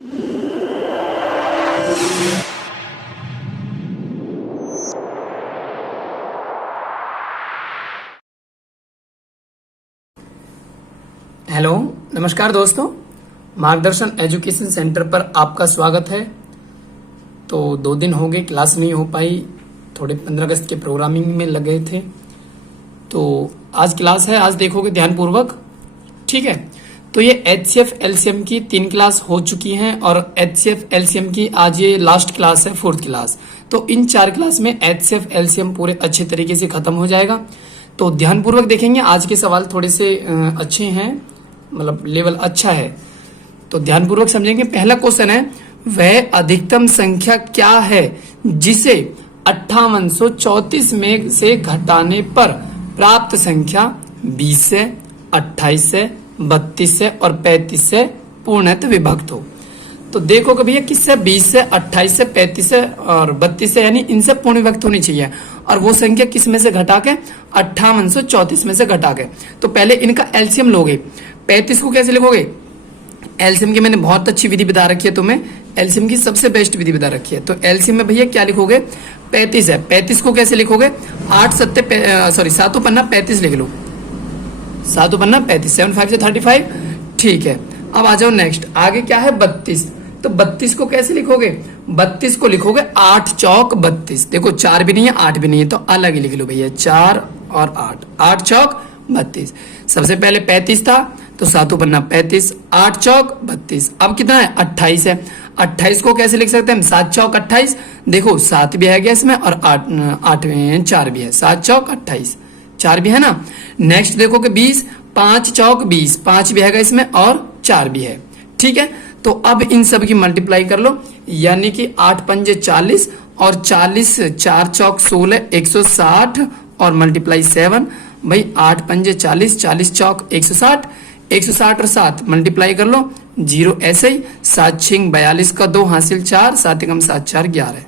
Hello, नमस्कार दोस्तों। मार्गदर्शन एजुकेशन सेंटर पर आपका स्वागत है। तो 2 दिन हो गए क्लास नहीं हो पाई, थोड़े 15 अगस्त के प्रोग्रामिंग में लगे थे। तो आज क्लास है, आज देखोगे ध्यानपूर्वक, ठीक है। तो ये HCF LCM की 3 क्लास हो चुकी हैं और HCF LCM की आज ये लास्ट क्लास है, 4th क्लास। तो इन 4 क्लास में HCF LCM पूरे अच्छे तरीके से खत्म हो जाएगा। तो ध्यानपूर्वक देखेंगे, आज के सवाल थोड़े से अच्छे हैं, मतलब लेवल अच्छा है, तो ध्यानपूर्वक समझेंगे। पहला क्वेश्चन है, वह अधिकतम संख्या क्या है जिसे 5834 में से घटाने पर प्राप्त संख्या 20 से, 28 से, 32 से और 35 से पूर्णतः विभक्त हो। तो देखो कि भैया किससे, 20 से, 28 से, 35 से और 32 से, यानी इनसे पूर्ण विभक्त होनी चाहिए। और वो संख्या किस में से घटा के, 5834 में से घटा के। तो पहले इनका एलसीएम लोगे। 35 को कैसे लिखोगे? एलसीएम की मैंने बहुत अच्छी विधि बता रखी है तुम्हें, एलसीएम की सबसे बेस्ट विधि बता रखी है। तो एलसीएम में भैया क्या लिखोगे? 35 है। 35 को कैसे लिखोगे? 7 पन्ना 35 लिख लो। 7 पन्ना 35, 7 5 से 35, ठीक है। अब आ जाओ नेक्स्ट, आगे क्या है? 32। तो 32 को कैसे लिखोगे? 32 को लिखोगे 8 चौक 32। देखो 4 भी नहीं है, 8 भी नहीं है, तो अलग ही लिख लो भैया, 4 और 8, 8 चौक 32। सबसे पहले 35 था, तो 7 पन्ना 35, 8 चौक 32। अब कितना है? 28 है। 28 को कैसे लिख सकते हैं हम? 7 चौक 28। देखो 7 भी है गया इसमें और 8 में 4 भी है, 7 चौक 28, 4 भी है ना। नेक्स्ट देखो कि 20, 5 चौक 20, 5 भी है इसमें और 4 भी है, ठीक है। तो अब इन सब की मल्टीप्लाई कर लो, यानी कि 8 पंजे 40 और 40, 4 चौक 16, 160 और मल्टीप्लाई 7। भाई 8 पंजे 40, 40 चौक 160, 160 और 7 मल्टीप्लाई कर लो, 0 ऐसे ही। 7 6 42 का 2 हासिल 4, 7 एकम 7 4 11,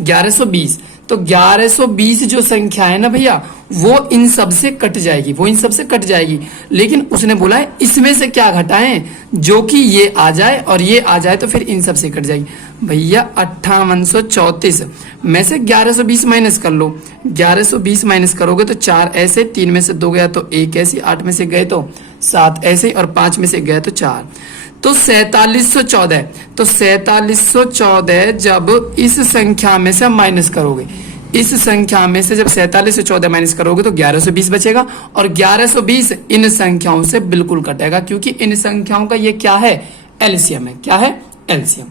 1120। तो 1120 जो संख्या है ना भैया, वो इन सब से कट जाएगी, वो इन सब से कट जाएगी। लेकिन उसने बोला है इसमें से क्या घटाएं, जो कि ये आ जाए और ये आ जाए, तो फिर इन सब से कट जाएगी। भैया 5834 में से 1120 माइनस कर लो। 1120 माइनस करोगे तो 4 ऐसे, 3 में से 2 गया तो 1 ऐसे, 8 में से गए तो 7 ऐसे और 5 में से गए तो 4, तो 4714। तो 4714 जब इस संख्या में से माइनस करोगे, इस संख्या में से जब 4714 माइनस करोगे तो 1120 बचेगा। और 1120 इन संख्याओं से बिल्कुल कटेगा, क्योंकि इन संख्याओं का ये क्या है? एलसीएम है। क्या है? एलसीएम।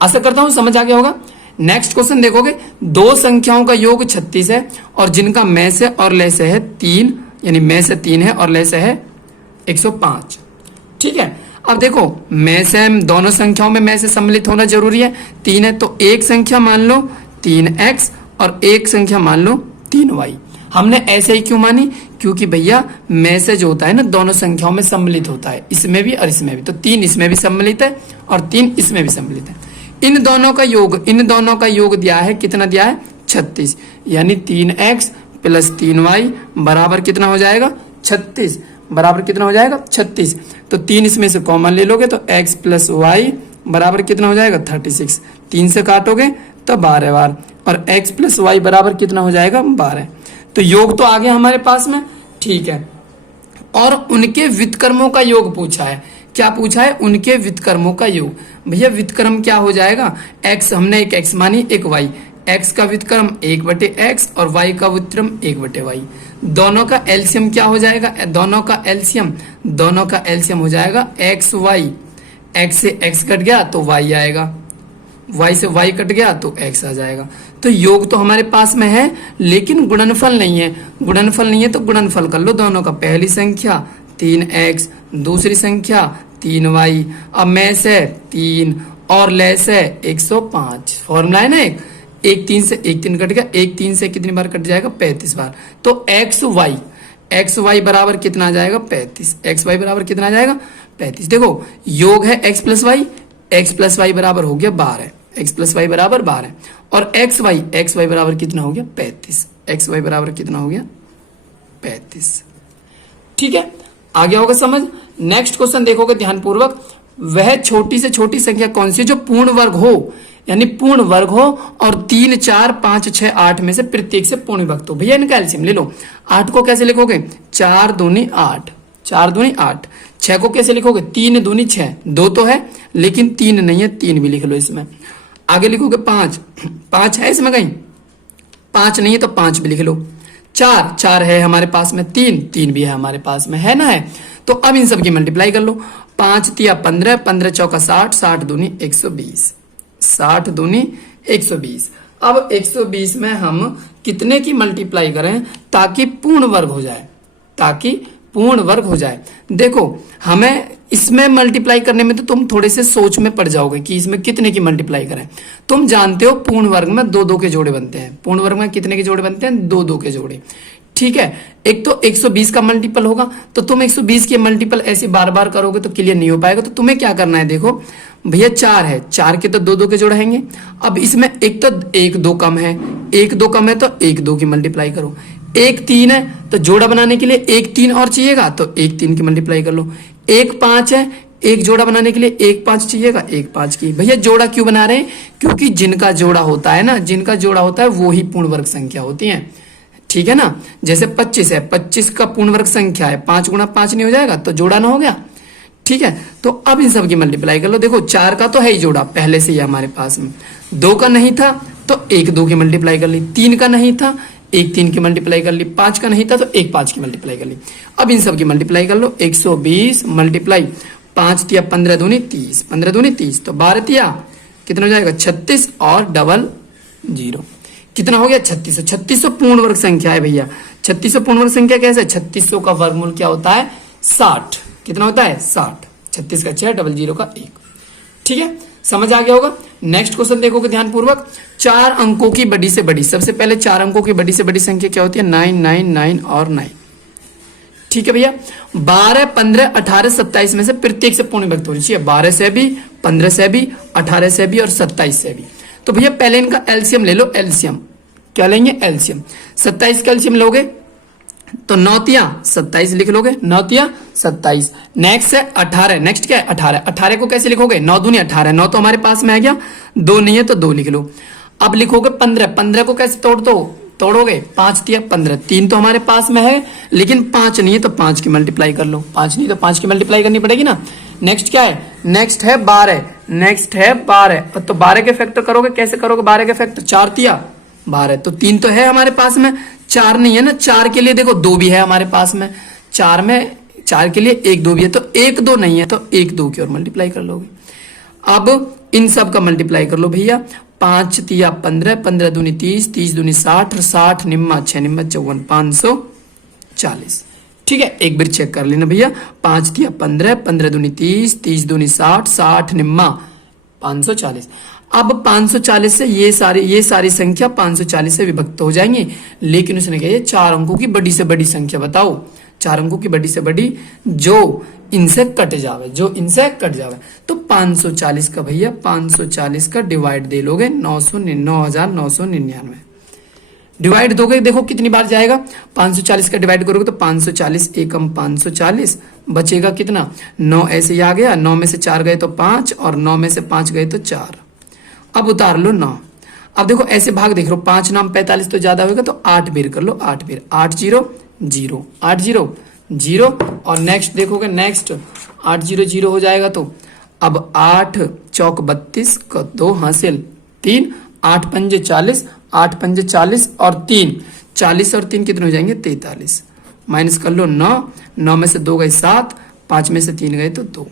आशा करता हूं समझ आ गया होगा। नेक्स्ट क्वेश्चन देखोगे, 2 संख्याओं का योग 36 है और जिनका में से और ले से है 3, यानी में से 3 है और ले से है 105, ठीक है। अब देखो में से, दोनों संख्याओं में से सम्मिलित होना जरूरी है। 3 है तो एक संख्या मान लो 3x और एक संख्या मान लो 3y। हमने ऐसे ही क्यों मानी? क्योंकि भैया में से जो होता है ना, दोनों संख्याओं में सम्मिलित होता है, इसमें भी और इसमें भी। तो 3 इसमें भी सम्मिलित है और 3 इसमें भी सम्मिलित है। इन दोनों का योग दिया है, कितना दिया है? 36, यानी 3x प्लस 3y बराबर कितना हो जाएगा? 36। बराबर कितना हो जाएगा? 36। तो 3 इसमें से कॉमन ले लोगे तो x प्लस वाई बराबर कितना हो जाएगा? 36। 3 से काटोगे तो 12 बार, और x प्लस वाई बराबर कितना हो जाएगा? 12। तो योग तो आ गया हमारे पास में, ठीक है। और उनके व्युत्क्रमों का योग पूछा है। क्या पूछा है? उनके व्युत्क्रमों का योग। भैया व्युत्क्रम क्या हो जाएगा? x, हमने एक x मानी, एक y। x का व्युत्क्रम 1/x और y का व्युत्क्रम 1/y। दोनों का एलसीएम क्या हो जाएगा? दोनों का एलसीएम हो जाएगा xy। x से x कट गया तो y आएगा, y से y कट गया तो x आ जाएगा। तो योग तो हमारे पास में है, लेकिन गुणनफल नहीं है। गुणनफल नहीं है तो गुणनफल कर लो दोनों का। पहली संख्या 3x, दूसरी संख्या 3y। अब में से 3 और ले से 105। फॉर्मूला है ना, एक 3 से 1 3 कट गया, 1 3 से कितनी बार कट जाएगा? 35 बार। तो xy बराबर कितना आ जाएगा? 35। xy बराबर कितना आ जाएगा? 35। देखो योग है x प्लस वाई बराबर हो गया 12, x प्लस वाई बराबर 12। और xy बराबर कितना हो गया? 35। xy बराबर कितना हो गया? 35। ठीक है, आ गया होगा समझ। नेक्स्ट क्वेश्चन देखोगे ध्यानपूर्वक, वह छोटी से छोटी संख्या कौन सी है जो पूर्ण वर्ग हो, यानी पूर्ण वर्ग हो और 3, 4, 5, 6, 8 में से प्रत्येक से पूर्ण विभक्त हो। भैया इनका एलसीएम ले लो। 8 को कैसे लिखोगे? 4 दूनी 8, 4 दूनी 8। 6 को कैसे लिखोगे? 3 दूनी 6, 2 तो है लेकिन 3 नहीं है, 3 भी लिख लो इसमें। आगे लिखोगे 5, 5 है इसमें कहीं? 5 नहीं है तो 5 भी लिख लो। 4, 4 है हमारे पास में, 3, 3 भी है हमारे पास में, है ना है। तो अब इन सब की मल्टीप्लाई कर लो। 5 तिया 15, 15 चौका 60, 60 दूनी 120, 60 दूनी 120। अब 120 में हम कितने की मल्टीप्लाई करें ताकि पूर्ण वर्ग हो जाए, ताकि पूर्ण वर्ग हो जाए। देखो हमें इसमें मल्टीप्लाई करने में तो तुम थोड़े से सोच में पड़ जाओगे कि इसमें कितने की मल्टीप्लाई करें। तुम जानते हो पूर्ण वर्ग में 2-2 के जोड़े बनते हैं। पूर्ण वर्ग में कितने के जोड़े बनते हैं? 2-2 के जोड़े। ठीक है, एक तो 120 का मल्टीपल होगा, तो तुम 120 के मल्टीपल ऐसे बार बार करोगे तो क्लियर नहीं हो पाएगा। तो तुम्हें क्या करना है, देखो भैया 4 है, 4 के तो 2-2 के जोड़े रहेंगे। अब इसमें एक तो 1-2 कम है, 1-2 कम है तो 1-2 की मल्टीप्लाई करो। 1-3 है तो जोड़ा बनाने के लिए 1-3 और चाहिएगा तो 1-3 की मल्टीप्लाई कर लो। 1-5 है, एक जोड़ा बनाने के लिए 1-5 चाहिएगा, 1-5 की। भैया जोड़ा क्यों बना रहे हैं? क्योंकि जिनका जोड़ा होता है ना, जिनका जोड़ा होता है वो ही पूर्ण वर्ग संख्या होती है। ठीक है ना, जैसे 25 है, 25 का पूर्ण वर्ग संख्या है, 5 गुणा 5 नहीं हो जाएगा तो जोड़ा ना हो गया। ठीक है, तो अब इन सब की मल्टीप्लाई कर लो। देखो 4 का तो है ही जोड़ा पहले से ही हमारे पास में, 2 का नहीं था तो 1-2 की मल्टीप्लाई कर ली, 3 का नहीं था 1-3 की मल्टीप्लाई कर ली, 5 का नहीं था तो 1-5 की मल्टीप्लाई कर ली। अब इन सब की मल्टीप्लाई कर लो। 120 मल्टीप्लाई 5 तिया 15 दूनी 30, 15 दूनी 30 तो 12 तिया कितना हो जाएगा? 36 और डबल 0 कितना हो गया? 3600। 3600 पूर्ण वर्ग संख्या है भैया। 3600 पूर्ण वर्ग संख्या कैसे? 3600 का वर्गमूल क्या होता है? 60। कितना होता है? 60। 36 का 6, डबल 0 का 1। ठीक है, समझ आ गया होगा। नेक्स्ट क्वेश्चन देखोगे ध्यान पूर्वक। 4 अंकों की बड़ी से बड़ी, सबसे पहले 4 अंकों की बड़ी से बड़ी संख्या क्या होती है? 9, 9, 9 और 9। ठीक है भैया, 12, 15, 18, 27 में से प्रत्येक से पूर्ण विभक्त होनी चाहिए। 12 से भी, 15 से भी, 18 से भी और 27 से भी। तो भैया पहले इनका एलसीएम ले लो। एलसीएम क्या लेंगे? एलसीएम। 27 का एलसीएम लोगे तो 9 तिया 27 लिख लोगे, 9 तिया 27। नेक्स्ट है 18, नेक्स्ट क्या है? 18। 18 को कैसे लिखोगे? 9 दूनी 18, 9 तो हमारे पास में आ गया, 2 नहीं है तो 2 लिख लो। अब लिखोगे 15, 15 को कैसे तोड़ोगे? 5 तिया 15, 3 तो हमारे पास में है लेकिन 5 नहीं है तो 5 की मल्टीप्लाई कर लो। 5 नहीं तो 5 की मल्टीप्लाई करनी पड़ेगी ना। नेक्स्ट क्या है? नेक्स्ट है 12, नेक्स्ट है 12। तो 12 के फैक्टर करोगे, कैसे करोगे 12 के फैक्टर? 4 तिया 12, तो 3 तो है हमारे पास में, 4 नहीं है ना। 4 के लिए देखो 2 भी है हमारे पास में, 4 में 4 के लिए 1-2 भी है, तो 1-2 नहीं है तो 1-2 की और मल्टीप्लाई कर लोगे। अब इन सब का मल्टीप्लाई कर लो भैया। 5 तिया 15, 15 दूनी 30, 30 दूनी 60, 60 निम्मा 6 निम्मा 54, 540। ठीक है, एक बार चेक कर लेना भैया। 5 तिया 15, 15 दूनी 30, 30 दूनी 60, 60 निम्मा 540। अब 540 से ये सारी संख्या 540 से विभक्त हो जाएंगी, लेकिन उसने कहा 4 अंकों की बड़ी से बड़ी संख्या बताओ। 4 अंकों की बड़ी से बड़ी जो इनसे कट जावे, जो इनसे कट जावे। तो 540 का भैया 540 का डिवाइड दे लोगे 9,999। डिवाइड दोगे, देखो कितनी बार जाएगा। 540 का डिवाइड करोगे तो 540 एकम 540, बचेगा कितना? 9 ऐसे ही आ गया, 9 में से 4 गए तो 5 और 9 में से 5 गए तो 4। अब उतार लो 9। अब देखो ऐसे भाग देख लो, 5 9 45 तो ज्यादा होगा तो 8 बेर कर लो, 8 बेर, 8 0 0, 8 0 0 और नेक्स्ट देखोगे, नेक्स्ट 8 0 0 हो जाएगा। तो अब 8 चौक 32 का 2 हासिल 3, 8 पंजे 40, 8 पंजे 40 और 3, 40 और 3 कितने हो जाएंगे? 43। माइनस कर लो 9, 9 में से 2 गए 7, 5 में से 3 गए तो 2,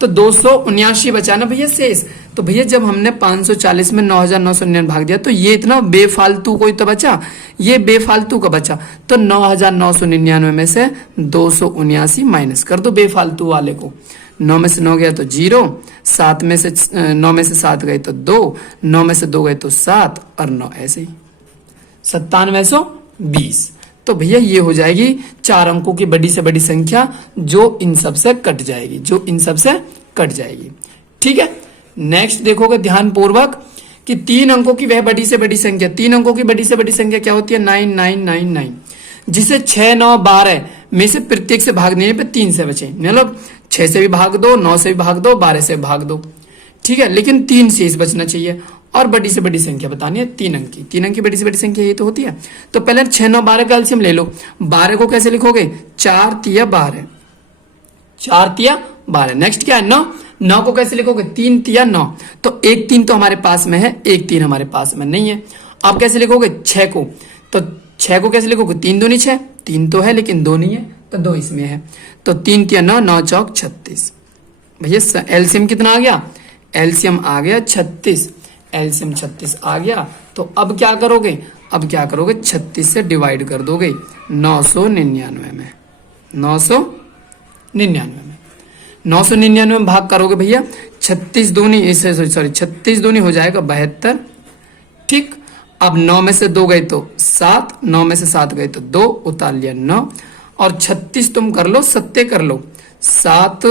तो 279 बचा ना भैया शेष। तो भैया जब हमने 540 में 9,999 भाग दिया तो ये इतना बेफालतू कोई तो बचा, ये बेफालतू का बचा। तो 9,999 में से 279 माइनस कर दो बेफालतू वाले को। 9 में से 9 गया तो 0, 7 में से 9 में से 7 गए तो 2, 9 में से 2 गए तो 7 और 9 ऐसे ही 9720। तो भैया ये हो जाएगी 4 अंकों की बड़ी से बड़ी संख्या जो इन सब से कट जाएगी, जो इन सब से कट जाएगी। ठीक है, नेक्स्ट देखोगे ध्यान पूर्वक कि 3 अंकों की वह बड़ी से बड़ी संख्या, 3 अंकों की बड़ी से बड़ी संख्या क्या होती है? 9999, जिसे 6 9 12 में से प्रत्येक से भागने पे 3 से बचे, मतलब 6 से भी भाग दो, 9 से भी भाग दो, 12 से भी भाग दो, ठीक है। लेकिन 3 शेष बचना चाहिए और बड़ी से बड़ी संख्या बतानी है 3 अंक की। 3 अंक की बड़ी से बड़ी संख्या ये तो होती है। तो पहले 6, 9, 12 का एलसीएम ले लो। 12 को कैसे लिखोगे? 4 तिया 12, 4 तिया 12। नेक्स्ट क्या है? 9। 9 को कैसे लिखोगे? 3 तिया 9। तो 1 3 तो हमारे पास में है, 1 3 हमारे पास में नहीं है। आप कैसे लिखोगे? 6 को, तो 6 को कैसे लिखोगे? 3 दूनी 6, 3 तो है लेकिन 2 नहीं है, तो 2 इसमें है। तो 3 तिया 9, 9 चौक 36। भैया एलसीएम कितना आ गया? एलसीएम आ गया 36। एलसीएम 36 आ गया। तो अब क्या करोगे? अब क्या करोगे? 36 से डिवाइड कर दोगे 999 में। 999 में 999 में भाग करोगे भैया। 36 दूनी सॉरी 36 दूनी हो जाएगा 72, ठीक। अब 9 में से 2 गए तो 7, 9 में से 7 गए तो 2, उतार लिया 9। और 36 तुम कर लो, सत्ते कर लो। 7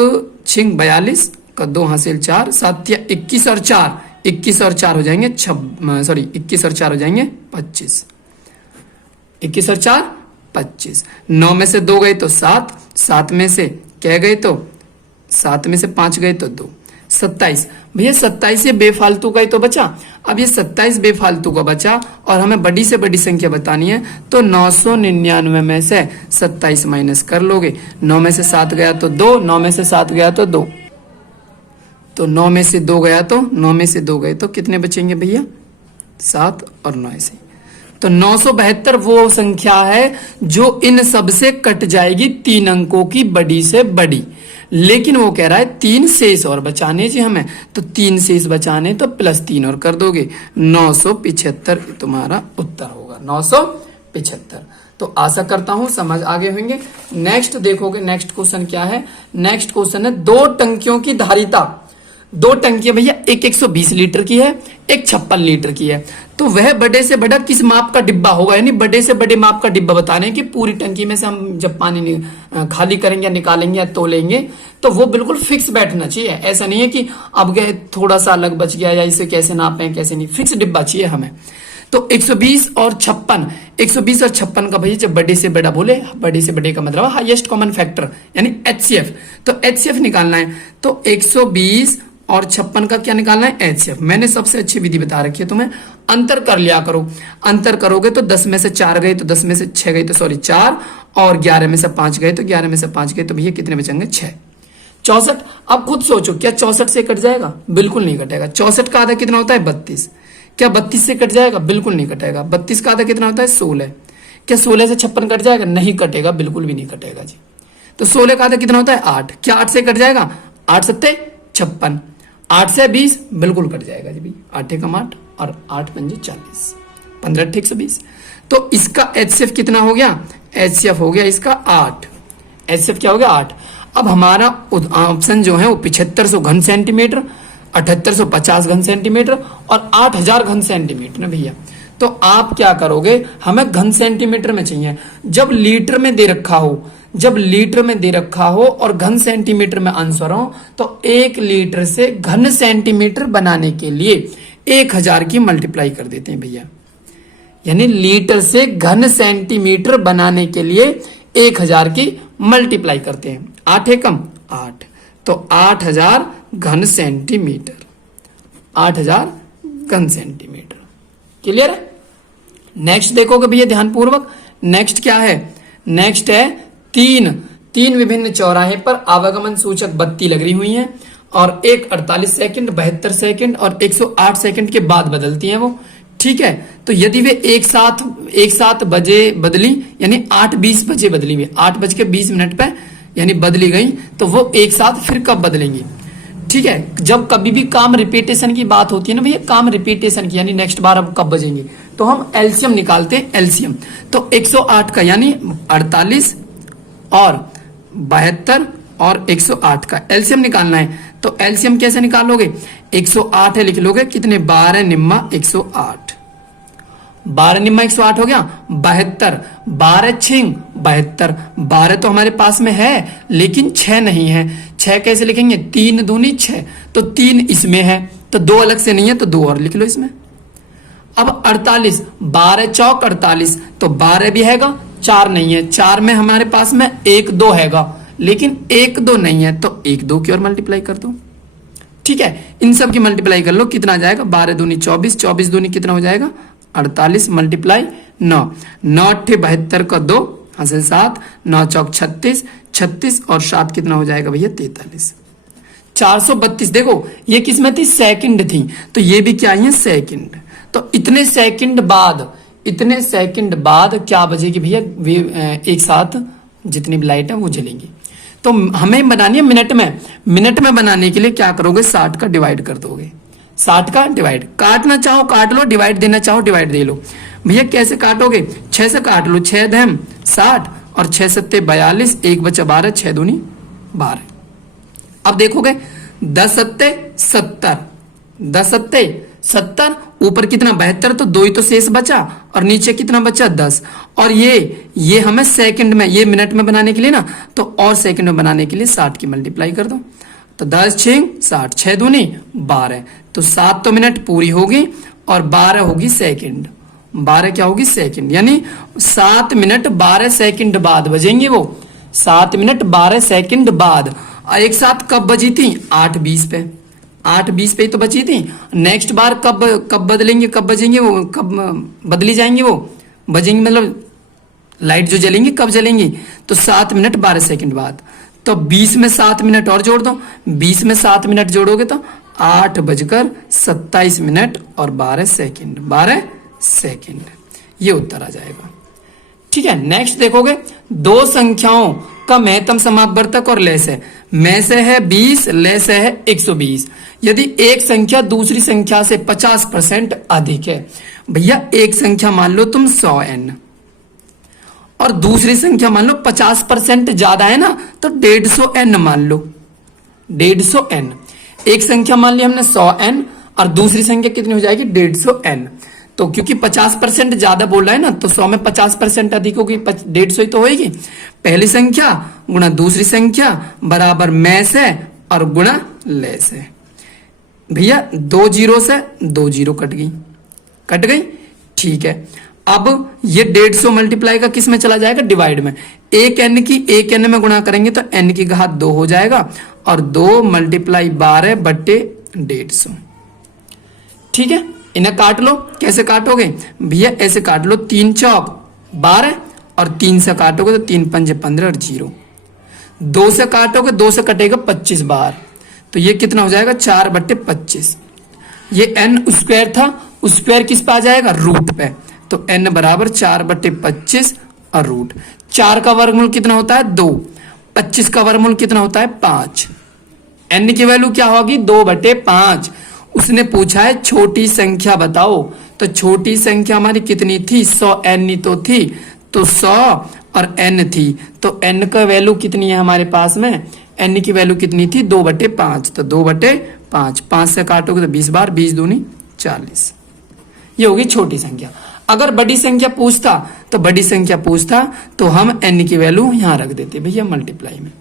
छिंग 42 का 2 हासिल 4, 7 या 21 और 4, 21 और 4 हो जाएंगे 21 और 4 हो जाएंगे 25। 21 और 4 25। 9 में से 2 गए तो 7, 7 में से क्या गए तो 7 में से 5 गए तो 2, 27। भैया 27 ये बेफालतू का ही तो बचा। अब ये 27 बेफालतू का बचा और हमें बड़ी से बड़ी संख्या बतानी है, तो 999 में से 27 माइनस कर लोगे। 9 में से 7 गया तो 2, 9 में से 7 गया तो 2, तो 9 में से 2 गया तो 9 में से 2 गए तो कितने बचेंगे भैया? 7 और 9 ऐसे। तो 972 वो संख्या है जो इन सब से कट जाएगी 3 अंकों की बड़ी से बड़ी। लेकिन वो कह रहा है 3 शेष और बचाने जी हमें, तो 3 शेष बचाने तो +3 और कर दोगे। 975 तुम्हारा उत्तर होगा, 975। तो आशा करता हूं समझ आगे होंगे। नेक्स्ट देखोगे, नेक्स्ट क्वेश्चन क्या है? नेक्स्ट क्वेश्चन है 2 टंकियों की धारिता। 2 टंकियां भैया, एक 120 लीटर की है, एक 56 लीटर की है। तो वह बड़े से बड़ा किस माप का डिब्बा होगा? यानी बड़े से बड़े माप का डिब्बा बताने कि पूरी टंकी में से हम जब पानी खाली करेंगे या निकालेंगे या तोलेंगे तो वो बिल्कुल फिक्स बैठना चाहिए। ऐसा नहीं है कि अब गए थोड़ा सा अलग बच गया या इसे कैसे नापें कैसे नहीं, फिक्स डिब्बा चाहिए हमें। तो 120 और 56, 120 और 56 का भैया जब बड़े से बड़ा बोले, बड़े से बड़े का मतलब हाईएस्ट कॉमन फैक्टर यानी एचसीएफ। तो एचसीएफ निकालना है, तो 120 और 56 का क्या निकालना है? एचसीएफ। मैंने सबसे अच्छी विधि बता रखी है तुम्हें, अंतर कर लिया करो। अंतर करोगे तो 10 में से 4 गए तो 10 में से 6 गए तो 4, और 11 में से 5 गए तो 11 में से 5 गए तो भैया कितने बचेंगे? 6। 64। अब खुद सोचो, क्या 64 से कट जाएगा? बिल्कुल नहीं कटेगा। 64 का आधा कितना होता है? 32। क्या 32 से कट जाएगा? बिल्कुल नहीं कटेगा। 32 का आधा कितना होता है? 16। क्या 16 से 56 कट जाएगा? नहीं कटेगा, बिल्कुल भी नहीं कटेगा जी। तो 16 का आधा कितना होता है? 8। क्या 8 से कट जाएगा? 8 सत्ते 56। 8 से 20 बिल्कुल कट जाएगा जी भाई। 8 एकम 8 और 8 पंजे 40, 15 अट्ठे 120। तो इसका एचसीएफ कितना हो गया? एचसीएफ हो गया इसका 8। एचसीएफ क्या हो गया? 8। अब हमारा ऑप्शन जो है वो 7500 घन सेंटीमीटर, 7850 घन सेंटीमीटर और 8000 घन सेंटीमीटर भैया। तो आप क्या करोगे? हमें घन सेंटीमीटर में चाहिए। जब लीटर में दे रखा हो, जब लीटर में दे रखा हो और घन सेंटीमीटर में आंसर हो, तो 1 लीटर से घन सेंटीमीटर बनाने के लिए 1000 की मल्टीप्लाई कर देते हैं भैया। यानी लीटर से घन सेंटीमीटर बनाने के लिए 1000 की मल्टीप्लाई करते हैं। 8 एकम 8, तो 8000 घन सेंटीमीटर, 8000 घन सेंटीमीटर। क्लियर है? नेक्स्ट देखोगे भैया ध्यानपूर्वक। नेक्स्ट क्या है? नेक्स्ट है 3 विभिन्न चौराहे पर आवागमन सूचक बत्ती लगी हुई हैं और एक 48 सेकंड, 72 सेकंड और 108 सेकंड के बाद बदलती हैं वो, ठीक है। तो यदि वे एक साथ बजे बदली, यानी 8:20 बजे बदली हुई, 8:20 पे यानी बदली गई, तो वो एक साथ फिर कब बदलेंगी? ठीक है, जब कभी भी काम रिपीटेशन की बात होती है ना भैया, काम रिपीटेशन की, यानी नेक्स्ट बार अब कब बजेंगे, तो हम एलसीएम निकालते हैं। एलसीएम तो 108 का यानी 48 और 72 और 108 का एलसीएम निकालना है। तो एलसीएम कैसे निकालोगे? 108 है लिख लोगे, कितने 12 निम्मा 108, 12 निम्मा 108 हो गया। 72, 12 छिंग 72, 12 तो हमारे पास में है लेकिन 6 नहीं है। 6 कैसे लिखेंगे? 3 दूनी 6, तो 3 इसमें है, तो 2 अलग से नहीं है तो 2 और लिख लो इसमें। अब 48, 12 चौक 48, तो 12 भी हैगा, 4 नहीं है, 4 में हमारे पास में 1 2 हैगा, लेकिन 1 2 नहीं है, तो 1 2 की और मल्टीप्लाई कर दो। ठीक है, इन सब की मल्टीप्लाई कर लो, कितना आ जाएगा 12 दूनी 24, 24 दूनी कितना हो जाएगा 48 मल्टीप्लाई 9, 9 अट्ठे 72 का 2 हासिल 7, 9 चौक 36, 36 और 7 कितना हो जाएगा भैया 43, 432। देखो ये किसमें थी, सेकंड थी, तो ये भी क्या है सेकंड। तो इतने सेकंड बाद क्या बजेगी भैया, एक साथ जितनी भी लाइट है वो जलेंगी। तो हमें बनानी है मिनट में बनाने के लिए क्या करोगे, 60 का डिवाइड कर दोगे, 60 का डिवाइड, काटना चाहो काट लो, डिवाइड देना चाहो डिवाइड दे लो। भैया कैसे काटोगे, 6 से काट लो, 6 दम 60 और 6 सत्ते 42, 1 बचा 12, 6 दूनी 12। अब देखोगे 10 सत्ते 70, 10 सत्ते 70, ऊपर कितना 72, तो 2 ही तो शेष बचा और नीचे कितना बचा 10। और ये हमें सेकंड में, ये मिनट में बनाने के लिए ना, तो और सेकंड में बनाने के लिए 60 की मल्टीप्लाई कर दो, तो 10 6 60, 6 दूनी 12, तो 7 तो मिनट पूरी होगी और 12 होगी सेकंड, 12 क्या होगी सेकंड, यानी 7 मिनट 12 सेकंड बाद बजेंगे वो, 7 मिनट 12 सेकंड बाद। और एक साथ कब बजी थी, 8:20 पे, 8:20 पे ही तो बची थी। नेक्स्ट बार कब बदलेंगे, कब बजेंगे वो, कब बदली जाएंगे वो, बजेंगे मतलब लाइट जो जलेंगी कब जलेंगी, तो 7 मिनट 12 सेकंड बाद। तो 20 में 7 मिनट और जोड़ दो, 20 में 7 मिनट जोड़ोगे तो 8:27 मिनट और 12 सेकंड, 12 सेकंड, ये उत्तर आ जाएगा। ठीक है, नेक्स्ट देखोगे, दो संख्याओं का महत्तम समापवर्तक और लय से, में से है 20, लय से है 120। यदि एक संख्या दूसरी संख्या से 50% अधिक है, भैया एक संख्या मान लो तुम 100n और दूसरी संख्या मान लो 50% ज्यादा है ना, तो 150n मान लो, 150n। एक संख्या मान ली हमने 100n और दूसरी संख्या कितनी हो जाएगी 150n। तो क्योंकि 50% ज्यादा बोल रहा है ना, तो 100 में 50% अधिक होगी, 150 ही तो होगी। पहली संख्या गुणा दूसरी संख्या बराबर में से और गुणा ले से। भैया 2 जीरो से 2 जीरो कट गई। ठीक है, अब ये 150 मल्टीप्लाई का किस में चला जाएगा, डिवाइड में। एक n में गुणा करेंगे तो n की घात 2 हो जाएगा और 2 मल्टीप्लाई 12 बट्टे 150। ठीक है, इन्हें काट लो। कैसे काटोगे भैया, ऐसे काट लो, 3 चौक 12 और 3 से काटोगे तो 3 पंजे 15 और 0। 2 से काटोगे, 2 से कटेगा 25 बार, तो ये कितना हो जाएगा 4/25। ये n स्क्वायर था, स्क्वायर किस पे आ जाएगा, रूट पे, तो n बराबर 4/25 और रूट। 4 का वर्गमूल कितना होता है 2, 25 का वर्गमूल कितना होता है 5। n की वैल्यू क्या होगी 2/5। उसने पूछा है छोटी संख्या बताओ, तो छोटी संख्या हमारी कितनी थी 100n ही तो थी, तो 100 और n थी, तो n का वैल्यू कितनी है हमारे पास में, n की वैल्यू कितनी थी 2/5, तो 2/5, 5 से काटोगे तो 20 बार, 20 दूनी 40। ये होगी छोटी संख्या। अगर बड़ी संख्या पूछता तो हम n की वैल्यू यहां रख देते भैया मल्टीप्लाई में।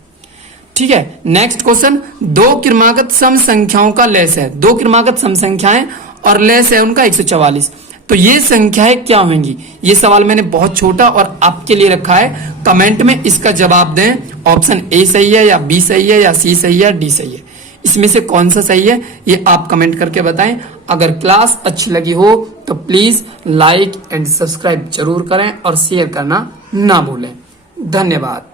ठीक है, नेक्स्ट क्वेश्चन, दो क्रमागत सम संख्याओं का लेस है, दो क्रमागत सम संख्याएं और लेस है उनका 144, तो ये संख्याएं क्या होंगी। ये सवाल मैंने बहुत छोटा और आपके लिए रखा है, कमेंट में इसका जवाब दें, ऑप्शन ए सही है या बी सही है या सी सही है या डी सही है, इसमें से कौन सा सही है ये आप कमेंट करके बताएं। अगर क्लास अच्छी लगी हो तो प्लीज लाइक एंड सब्सक्राइब जरूर करें और शेयर करना ना भूलें। धन्यवाद।